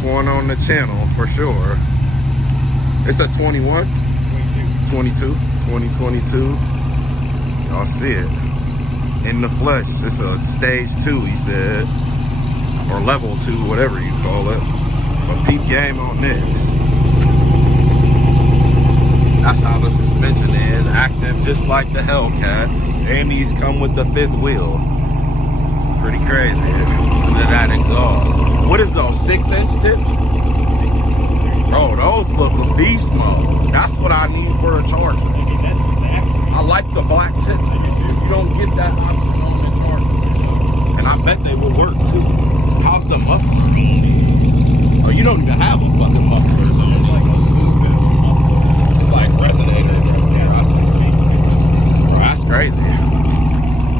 First one on the channel for sure. It's a 21? 22. 2022. Y'all see it. In the flesh. It's a stage 2, he said. Or level 2, whatever you call it. But peep game on this. That's how the suspension is. Active just like the Hellcats. And these come with the 5th wheel. Pretty crazy. Listen to that exhaust. What is those, 6-inch tips? Bro, those look beast mode. That's what I need for a Charger. I like the black tips. You don't get that option on the Charger. And I bet they will work too. How's the muffler? Oh, you don't even have a fucking muffler. It's like resonator. Bro, that's crazy.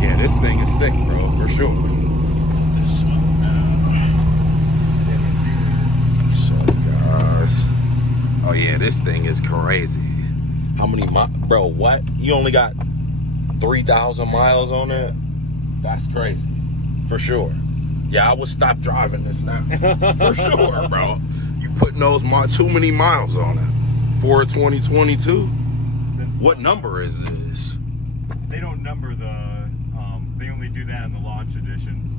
Yeah, this thing is sick, bro, for sure. Oh yeah, this thing is crazy. How many miles? Bro, what? You only got 3,000 miles on it? That's crazy. For sure. Yeah, I would stop driving this now. For sure, bro. You putting those too many miles on it. For 2022? What number is this? They don't number the, they only do that in the launch editions.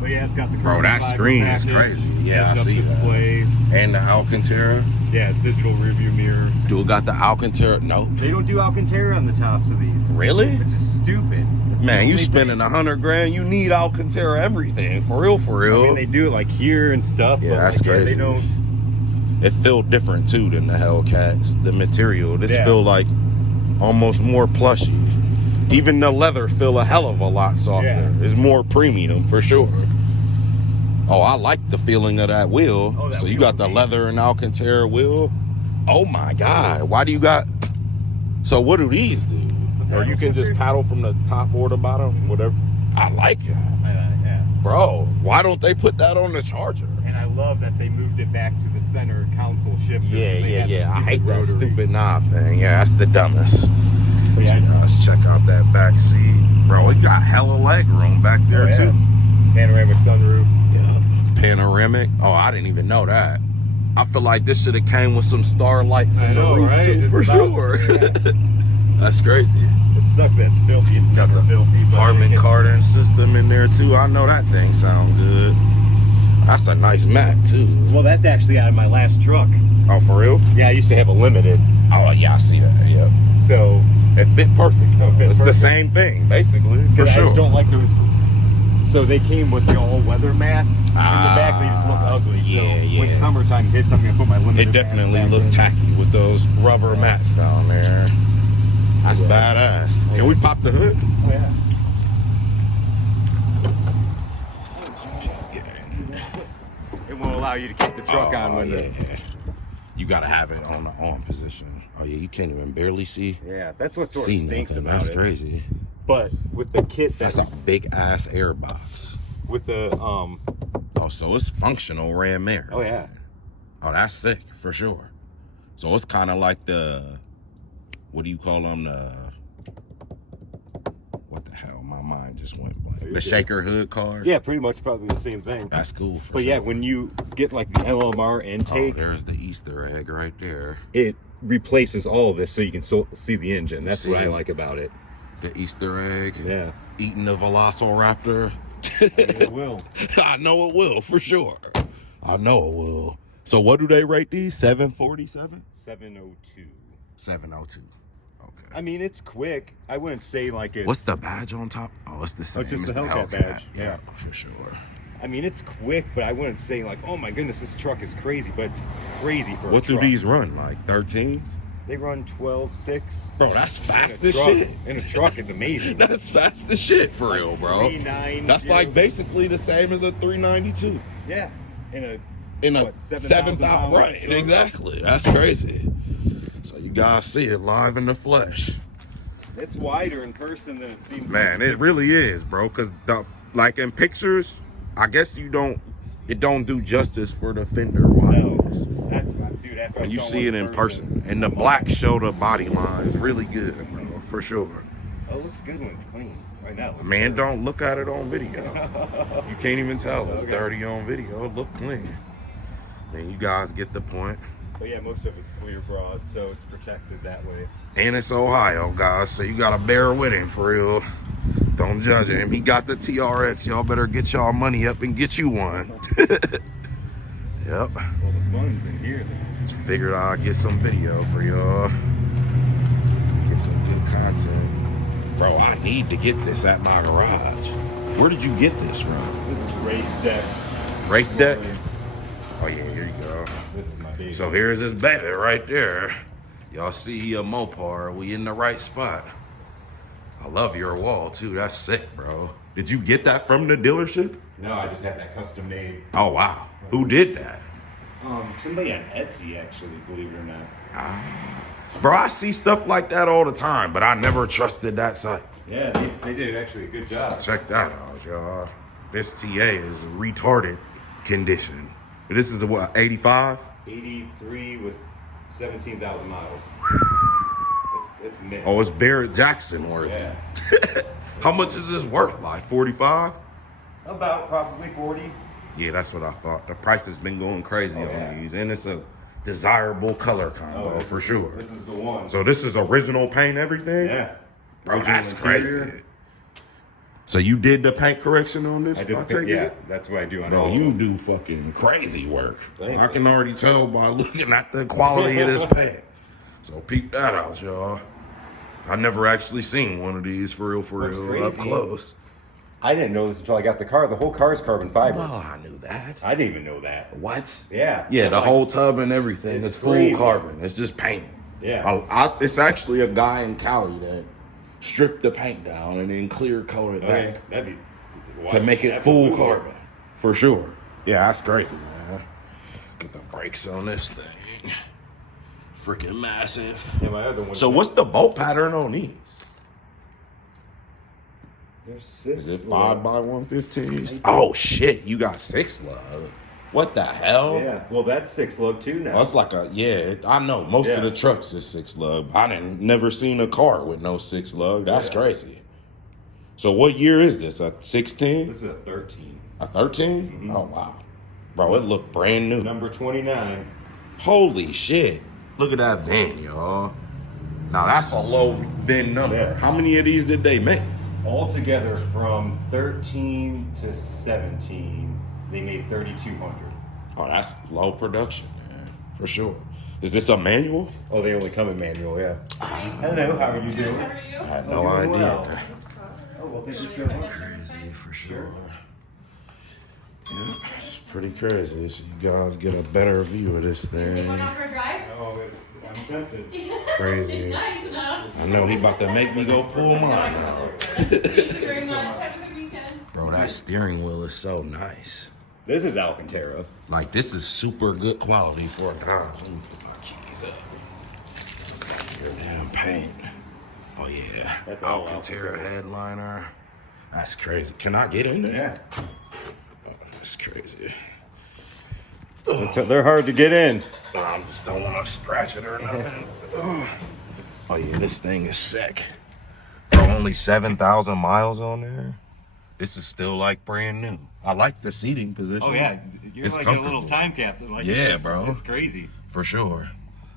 But yeah, it's got the bro, that screen is crazy. Yeah, I see display. And the Alcantara. Yeah, digital rearview mirror. Do it got the Alcantara? No. They don't do Alcantara on the tops of these. Really? Which is stupid. Man, you spending $100 grand, you need Alcantara everything. For real, for real. I mean, they do it like here and stuff. Yeah, but that's like, crazy. Yeah, they don't. It feel different too than the Hellcats. The material. This feel like almost more plushy. Even the leather feel a hell of a lot softer. Yeah. It's more premium for sure. Oh, I like the feeling of that wheel. Oh, that so you wheel got the leather and Alcantara wheel. Oh my God. Why do you got... So what do these do? Or you can just paddle from the top or the bottom, whatever. I like it. Yeah. Bro, why don't they put that on the Charger? And I love that they moved it back to the center console shifter. Yeah. I hate that stupid knob thing. Yeah, that's the dumbest. But yeah, let's check out that back seat. Bro, it got hella leg room back there too. Panoramic sunroof. Yeah. Panoramic. Oh, I didn't even know that. I feel like this should have came with some star lights in the roof too, for sure. That's crazy. It sucks that it's filthy. It's got never the filthy. Harman Kardon system in there too. I know that thing sound good. That's a nice Mac too. Well, that's actually out of my last truck. Oh, for real? Yeah, I used to have a limited. Oh yeah, I see that. Yep. So it fit perfect. It's the same thing, basically, for sure. I just don't like those. So they came with the all-weather mats. In the back, they just look ugly. Yeah, so when summertime hits, I'm gonna put my limited. It definitely looked tacky with those rubber mats down there. That's badass. Can we pop the hood? Oh yeah. It won't allow you to keep the truck on when you gotta have it on the on position. Oh yeah, you can't even barely see. Yeah, that's what sort of stinks nothing. about That's it. crazy. But with the kit, That's a big ass air box. With the Oh, so it's functional ram air. Oh yeah. Oh, that's sick for sure. So it's kind of like the, what do you call them? What the hell? My mind just went blank. The shaker hood cars. Yeah, pretty much probably the same thing. That's cool. But yeah, when you get like the LMR intake, there's the Easter egg right there. It replaces all of this so you can still see the engine. That's what I like about it. The Easter egg. Yeah. Eating the Velociraptor. It will. I know it will, for sure. I know it will. So what do they rate these? 747? 702. 702. Okay. I mean, it's quick. I wouldn't say like it's... What's the badge on top? Oh, it's the same. It's just as the Hellcat badge. Yeah, for sure. I mean, it's quick, but I wouldn't say like, oh my goodness, this truck is crazy, but it's crazy for a truck. What do these run? Like 13s? They run 12.6. Bro, that's fast as shit. In a truck, it's amazing. That's fast as shit for real, bro. 3.9. That's like basically the same as a 392. Yeah. In a what, 7,000, right? truck? Exactly. That's crazy. So you guys see it live in the flesh. It's wider in person than it seems. Man, it really is, bro. Cause like in pictures, I guess it don't do justice for the fender wideness. No, that's right, dude. When you see it in person, and the black show the body lines really good, bro, for sure. Oh, it looks good when it's clean. right now. Man, don't look at it on video. You can't even tell it's dirty on video. It look clean. Man, you guys get the point. But yeah, most of it's clear broad, so it's protected that way. And it's Ohio, guys, so you gotta bear with him for real. Don't judge him. He got the TRX. Y'all better get y'all money up and get you one. Yep. Well, the fun's in here, though. Just figured I'd get some video for y'all. Get some good content. Bro, I need to get this at my garage. Where did you get this from? This is race deck. Race deck? Oh yeah, here you go. This is my baby. So here's this baby right there. Y'all see a Mopar. We in the right spot. I love your wall too. That's sick, bro. Did you get that from the dealership? No, I just have that custom made. Oh wow. Who did that? Somebody on Etsy, actually, believe it or not. Bro, I see stuff like that all the time, but I never trusted that site. Yeah, they did actually a good job. Check that out, y'all. This TA is retarded condition. This is a what, 85? 83 with 17,000 miles. It's mint. Oh, it's Barrett Jackson worth. Yeah. How much is this worth? Like 45? About probably 40. Yeah, that's what I thought. The price has been going crazy on yeah. these, and it's a desirable color combo for sure. This is the one. So this is original paint, everything? Yeah. Bro, Original that's interior. crazy. So you did the paint correction on this? I did. Yeah, that's what I do. Bro, you do fucking crazy work. Thank I you. can already tell by looking at the quality of this paint. So peep that out, y'all. I never actually seen one of these for real, What's up crazy, close. I didn't know this until I got the car. The whole car is carbon fiber. Well, I knew that. I didn't even know that. What? Yeah. Yeah, I'm the like, whole tub and everything it's is full crazy. carbon. It's just paint. Yeah. It's actually a guy in Cali that stripped the paint down and then clear colored it Okay. back That'd be to make it absolutely. full carbon. For sure. Yeah, that's crazy, man. Get the brakes on this thing. Freaking massive. Yeah, my other one. So what's the bolt pattern on these? There's 6. Is it 5x115? Oh shit, you got 6 lug. What the hell? Yeah. Well, that's 6 lug too now. Well, it's like I know most of the trucks is 6 lug. I didn't never seen a car with no 6 lug. That's crazy. So what year is this? A 16? This is a 13. A 13? Mm-hmm. Oh wow. Bro, it looked brand new. Number 29. Holy shit. Look at that VIN, y'all. Now that's a low VIN number. Yeah. How many of these did they make? Altogether from 13 to 17, they made 3,200. Oh, that's low production, man. For sure. Is this a manual? Oh, they only come in manual, yeah. Hello, how are you doing? How are you? I had no Doing idea. well. Oh, well, thank you so much. Crazy for sure. Yeah, it's pretty crazy. So you guys get a better view of this Take thing. one out for a drive? Oh, I'm tempted. Crazy. It's nice enough. I know he about to make me go pull mine out. Thank you very much. Have a good weekend. Bro, that steering wheel is so nice. This is Alcantara. Like, this is super good quality for a Dodge. Let me put my keys up. Your damn paint. Oh, yeah. That's all Alcantara Alcantara. headliner. That's crazy. Can I get in there? Yeah. Oh, that's crazy. They're hard to get in. I just don't want to scratch it or nothing. Oh, yeah, this thing is sick. Bro, only 7,000 miles on there. This is still like brand new. I like the seating position. Oh, yeah. You're It's like a little comfortable. time capsule. Like, Yeah, it's bro. It's crazy. For sure.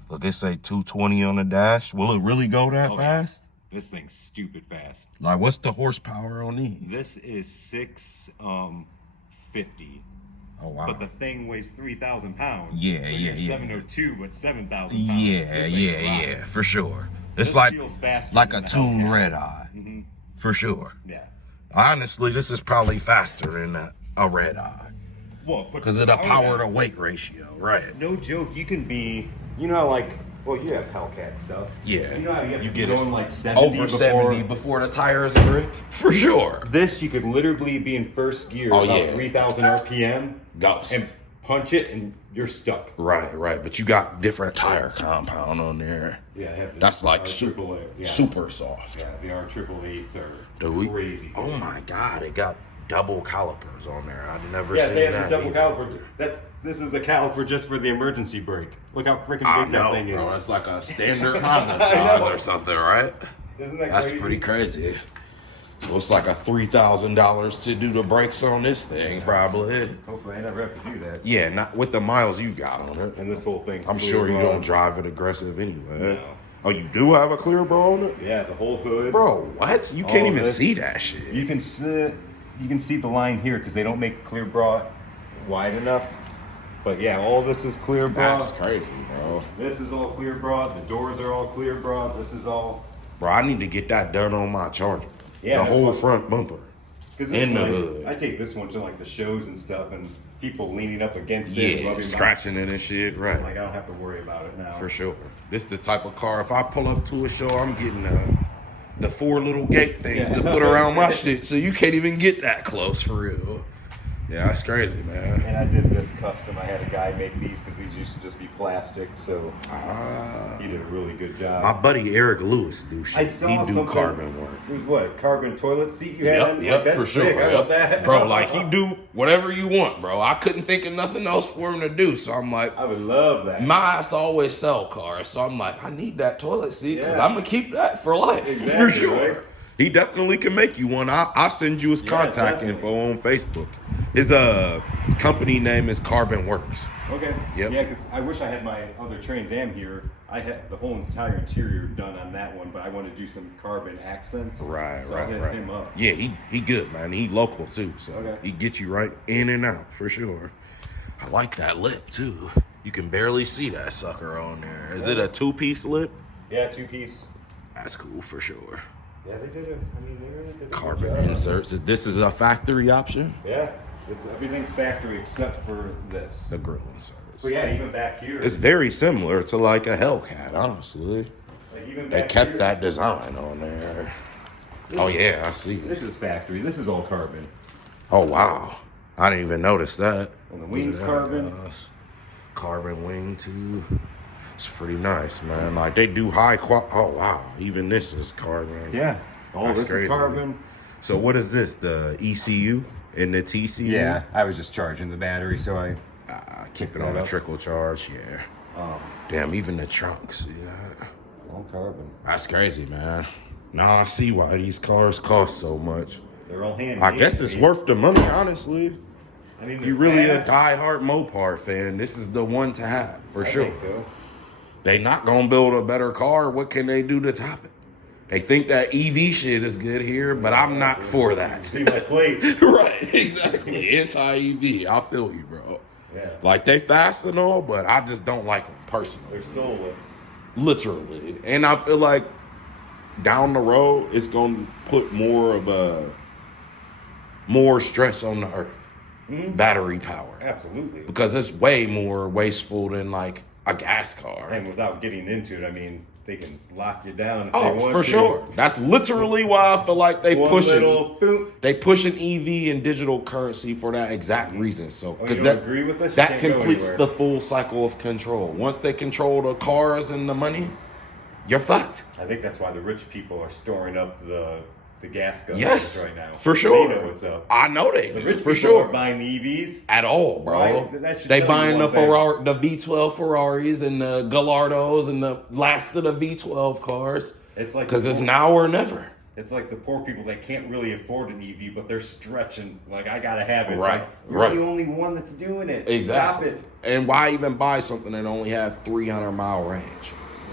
Look, it say 220 on the dash. Will it really go that Oh, fast? This thing's stupid fast. Like, what's the horsepower on these? This is 650. Oh, wow. But the thing weighs 3,000 pounds. Yeah, so yeah, you're yeah. 702, but 7,000 pounds. Yeah, This thing's yeah, rocking. yeah, for sure. It's This like feels faster a than the tuned Hellcat. red eye. Mm-hmm. For sure. Yeah. Honestly, this is probably faster than a red eye. Well, Because of the power to weight ratio, right? No joke, you can be, you know how like, well, you have Hellcat stuff. Yeah. You know how you have to get be us going like 70 over before, 70 before the tires grip? For sure. This, you could literally be in first gear Oh, about yeah. 3,000 RPM Ghost. and punch it and you're stuck. Right, right. But you got different tire compound on there. Yeah, I have the That's like R888. Yeah. super soft. Yeah, the R888s are Dude, crazy. Oh my God, it got double calipers on there. I've never Yeah, seen they have that. the double either. caliper. This is the caliper just for the emergency brake. Look how freaking I big that know, thing is. bro. It's like a standard Honda I size know. or something, right? Isn't that That's crazy? pretty crazy. So it's like a $3,000 to do the brakes on this thing, probably. Hopefully I never have to do that. Yeah, not with the miles you got on it. And this whole thing's I'm clear sure you bra. don't drive it aggressive anyway. No. Oh, you do have a clear bra on it? Yeah, the whole hood. Bro, what? You All can't of even this. see that shit. You can see the line here because they don't make clear bra wide enough. But yeah, all this is clear bra. That's crazy, bro. This is all clear bra. The doors are all clear bra. This is all. Bro, I need to get that done on my Charger. Yeah, the that's whole what- front bumper. Because In the hood. I take this one to like the shows and stuff, and people leaning up against it, and Yeah, rubbing scratching it and shit, My, right. like I don't have to worry about it now. For sure. This the type of car, if I pull up to a show, I'm getting the 4 little gate things to put around my shit, so you can't even get that close for real. Yeah, that's crazy, man. And I did this custom. I had a guy make these because these used to just be plastic, so he did a really good job. My buddy Eric Lewis do shit. I saw He do something. carbon work. It was what, a carbon toilet seat you had? Yep, Like, yep, that's for sure. sick. How about Yep. that? Bro, like he do whatever you want, bro. I couldn't think of nothing else for him to do, so I'm like, I would love that. my ass always sell cars, so I'm like, I need that toilet seat because Yeah. I'm gonna keep that for life, for Exactly, sure. right? He definitely can make you one. I'll send you his contact definitely. info on Facebook. His company name is Carbon Works. Okay. Yep. Yeah, because I wish I had my other Trans Am here. I had the whole entire interior done on that one, but I want to do some carbon accents. Right, so I'll right, hit right. him up. Yeah, he good, man. He local too, so Okay. he get you right in and out for sure. I like that lip too. You can barely see that sucker on there. Is it a 2-piece lip? Yeah, 2-piece. That's cool for sure. Yeah, they did they really did a good Carbon job on inserts. This is a factory option. this. Yeah, everything's factory except for this. The grill inserts. But yeah, even back here. It's very similar to like a Hellcat, honestly. like even They back kept here, that design on there. this Oh is- yeah, I see. This is factory. This is all carbon. Oh wow, I didn't even notice that. And the wings Look at that, carbon. guys. Carbon wing too. It's pretty nice, man. Like they do high quality. Oh wow, even this is carbon. Yeah. All That's this crazy. is carbon. So what is this? The ECU and the TCU? Yeah, I was just charging the battery, so I. Keep it on a trickle charge. Yeah. Damn, even the trunks. Yeah. All carbon. That's crazy, man. Now I see why these cars cost so much. They're all handmade. I guess it's worth the money, honestly. I mean, If you're really a diehard Mopar fan, this is the one to have, for sure. I think so. They not gonna build a better car. What can they do to top it? They think that EV shit is good here, but I'm not for that. See my plate. Right, exactly. Anti-EV. I feel you, bro. Yeah. Like, they fast and all, but I just don't like them personally. They're soulless. Literally. And I feel like down the road, it's going to put more stress on the earth. Battery power. Absolutely. Because it's way more wasteful than, like, a gas car. And without getting into it, I mean, they can lock you down if they Oh, want for to. sure. That's literally why I feel like they One pushing little boop. they pushing EV and digital currency for that exact reason. So Oh, you don't that agree with this? You that can't go completes anywhere. the full cycle of control. Once they control the cars and the money, you're fucked. I think that's why the rich people are storing up the gas guzzlers Yes, right now. for sure. They know what's up. I know they The do, rich for people sure. are buying the EVs. At all, bro. Right? That should They tell you buying the one thing. Ferrari, the V12 Ferraris and the Gallardos and the last of the V12 cars. It's like Because the it's poor- now or never. It's like the poor people that can't really afford an EV, but they're stretching. Like, I gotta have it. It's Right, like, you're right. the only one that's doing it. Exactly. Stop it. And why even buy something that only have 300-mile range?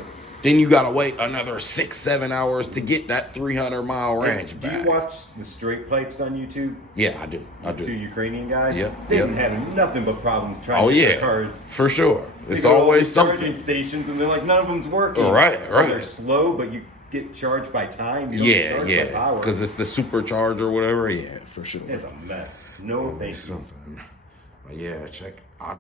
It's- Then you gotta wait another 6-7 hours to get that 300-mile range Do back. you watch the straight pipes on YouTube? Yeah, I do. I Two do. Ukrainian guys. Yep, They've yep. been having nothing but problems trying Oh to get yeah, their cars. for sure. They It's go to all always these charging something. stations, and they're like, none of them's working. Right, Or right. they're slow, but you get charged by time. You don't get Yeah, charged by yeah. power. Because it's the supercharger or whatever. Yeah, for sure. It's a mess. No, thank you. Something. But yeah, check